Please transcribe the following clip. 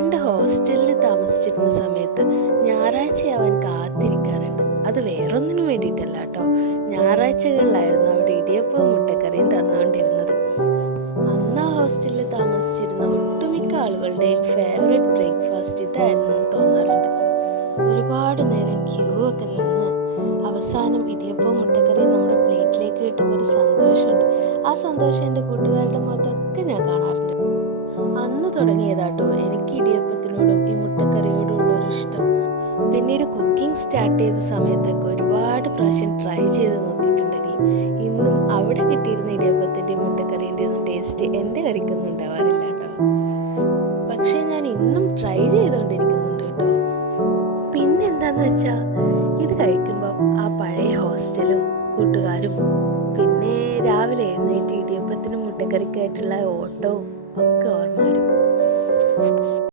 പണ്ട് ഹോസ്റ്റലിൽ താമസിച്ചിരുന്ന സമയത്ത് ഞായറാഴ്ചയാവാൻ കാത്തിരിക്കാറുണ്ട്. അത് വേറൊന്നിനും വേണ്ടിയിട്ടല്ല കേട്ടോ. ഞായറാഴ്ചകളിലായിരുന്നു അവിടെ ഇടിയപ്പവും മുട്ടക്കറിയും തന്നുകൊണ്ടിരുന്നത്. അന്ന് ആ ഹോസ്റ്റലിൽ താമസിച്ചിരുന്ന ഒട്ടുമിക്ക ആളുകളുടെയും ഫേവറേറ്റ് ബ്രേക്ക്ഫാസ്റ്റ് ഇതായിരുന്നു എന്ന് തോന്നാറുണ്ട്. ഒരുപാട് നേരം ക്യൂ ഒക്കെ നിന്ന് അവസാനം ഇടിയപ്പവും മുട്ടക്കറിയും നമ്മുടെ പ്ലേറ്റിലേക്ക് കിട്ടുമ്പോൾ ഒരു സന്തോഷമുണ്ട്. ആ സന്തോഷം എൻ്റെ കൂട്ടുകാരുടെ മുഖത്തൊക്കെ ഞാൻ കാണാറുണ്ട്. അന്ന് തുടങ്ങിയതാട്ടോ എനിക്ക് ഇടിയപ്പത്തിനോടും ഈ മുട്ടക്കറിയോടും ഉള്ളൊരു ഇഷ്ടം. പിന്നീട് കുക്കിംഗ് സ്റ്റാർട്ട് ചെയ്ത സമയത്തൊക്കെ ഒരുപാട് പ്രാവശ്യം ട്രൈ ചെയ്ത് നോക്കിയിട്ടുണ്ടെങ്കിലും ഇന്നും അവിടെ കിട്ടിയിരുന്ന ഇടിയപ്പത്തിൻ്റെയും മുട്ടക്കറീൻ്റെയും ഒന്നും ടേസ്റ്റ് എൻ്റെ കറിക്കൊന്നും ഉണ്ടാവാറില്ല കേട്ടോ. പക്ഷേ ഞാൻ ഇന്നും ട്രൈ ചെയ്തുകൊണ്ടിരിക്കുന്നുണ്ട് കേട്ടോ. പിന്നെന്താന്ന് വെച്ചാൽ ഇത് കഴിക്കുമ്പോൾ ആ പഴയ ഹോസ്റ്റലും കൂട്ടുകാരും പിന്നെ രാവിലെ എഴുന്നേറ്റ് ഇടിയപ്പത്തിനും മുട്ടക്കറിക്കായിട്ടുള്ള ഓട്ടവും ഒക്കെ ഓർമ്മ വരും.